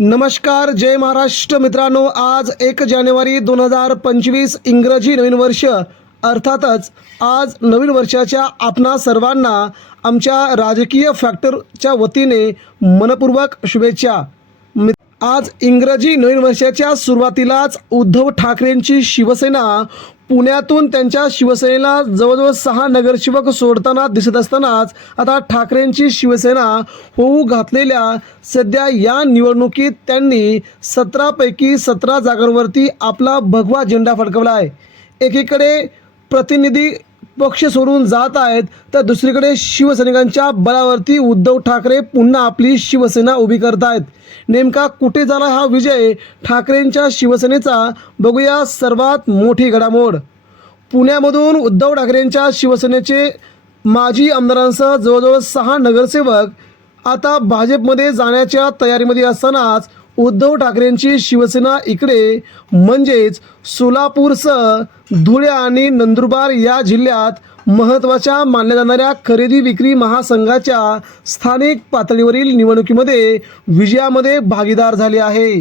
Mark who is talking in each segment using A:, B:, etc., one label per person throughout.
A: नमस्कार जय महाराष्ट्र. मित्रांनो आज एक जानेवारी दोन हजार पंचवीस इंग्रजी नवीन वर्ष. अर्थातच आज नवीन वर्षाच्या आपणा सर्वांना आमच्या राजकीय फॅक्टरच्या वतीने मनपूर्वक शुभेच्छा. मि- आज इंग्रजी नवीन वर्षाच्या सुरुवातीलाच उद्धव ठाकरेंची शिवसेना पुण्यातून त्यांच्या शिवसेनेला जवळजवळ सहा नगरसेवक सोडताना दिसत असतानाच आता ठाकरेंची शिवसेना होऊ घातलेल्या सध्या या निवडणुकीत त्यांनी सतरापैकी सतरा जागांवरती आपला भगवा झेंडा फडकवला आहे. एकीकडे प्रतिनिधी पक्ष सोडून जात आहेत. तर दुसरीकडे शिवसैनिकांच्या बलावरती उद्धव ठाकरे पुन्हा आपली शिवसेना उभी करत आहेत नेमका कुठे झाला हा विजय? ठाकरेंच्या शिवसेनेचा. बघूया सर्वात मोठी घडामोड. पुण्यामधून उद्धव ठाकरेंच्या शिवसेनेचे माजी आमदारांसह जवळजवळ सहा नगरसेवक आता भाजपमध्ये जाण्याच्या तयारीमध्ये असतानाच उद्धव ठाकरेंची शिवसेना इकडे म्हणजेच सोलापूरसह धुळे आणि नंदुरबार या जिल्ह्यात महत्त्वाच्या मानल्या जाणाऱ्या खरेदी विक्री महासंघाच्या स्थानिक पातळीवरील निवडणुकीमध्ये विजयामध्ये भागीदार झाले आहे.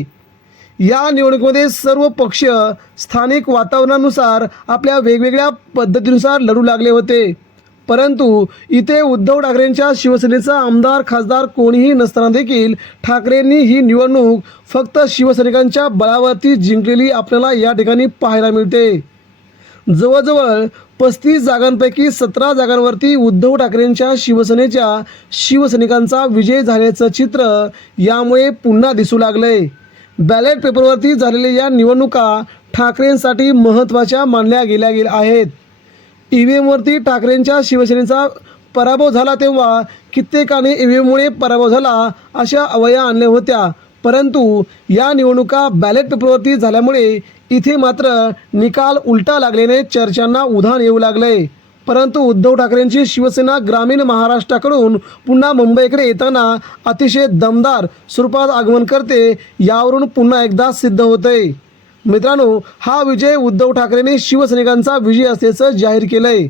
A: या निवडणुकीमध्ये सर्व पक्ष स्थानिक वातावरणानुसार आपल्या वेगवेगळ्या पद्धतीनुसार लढू लागले होते. परंतु इथे उद्धव ठाकरेंच्या शिवसेनेचा आमदार खासदार कोणीही नसताना देखील ठाकरेंनी ही निवडणूक फक्त शिवसैनिकांच्या बळावरती जिंकलेली आपल्याला या ठिकाणी पाहायला मिळते. जवळजवळ पस्तीस जागांपैकी सतरा जागांवरती उद्धव ठाकरेंच्या शिवसेनेच्या शिवसैनिकांचा विजय झाल्याचं चित्र यामुळे पुन्हा दिसू लागलंय. बॅलेट पेपरवरती झालेल्या या निवडणुका ठाकरेंसाठी महत्त्वाच्या मानल्या गेल्या गेल्या आहेत. ई व्ही एमवरती ठाकरेंच्या शिवसेनेचा पराभव झाला तेव्हा कित्येकाने ई व्ही एममुळे पराभव झाला अशा अवया आणल्या होत्या. परंतु या निवडणुका बॅलेट पेपरवरती झाल्यामुळे इथे मात्र निकाल उलटा लागल्याने चर्चांना उधाण येऊ लागले. परंतु उद्धव ठाकरेंची शिवसेना ग्रामीण महाराष्ट्राकडून पुन्हा मुंबईकडे येताना अतिशय दमदार स्वरूपात आगमन करते यावरून पुन्हा एकदा सिद्ध होते मित्रांनो हा विजय उद्धव ठाकरेंनी शिवसैनिकांचा विजय असल्याचं जाहीर केलंय.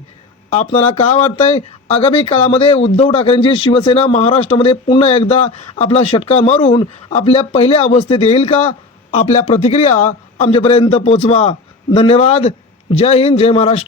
A: आपल्याला काय वाटतंय? आगामी काळामध्ये उद्धव ठाकरेंची शिवसेना महाराष्ट्रामध्ये पुन्हा एकदा आपला षटकार मारून आपल्या पहिल्या अवस्थेत येईल का? आपल्या प्रतिक्रिया आमच्यापर्यंत पोचवा. धन्यवाद. जय हिंद जय महाराष्ट्र.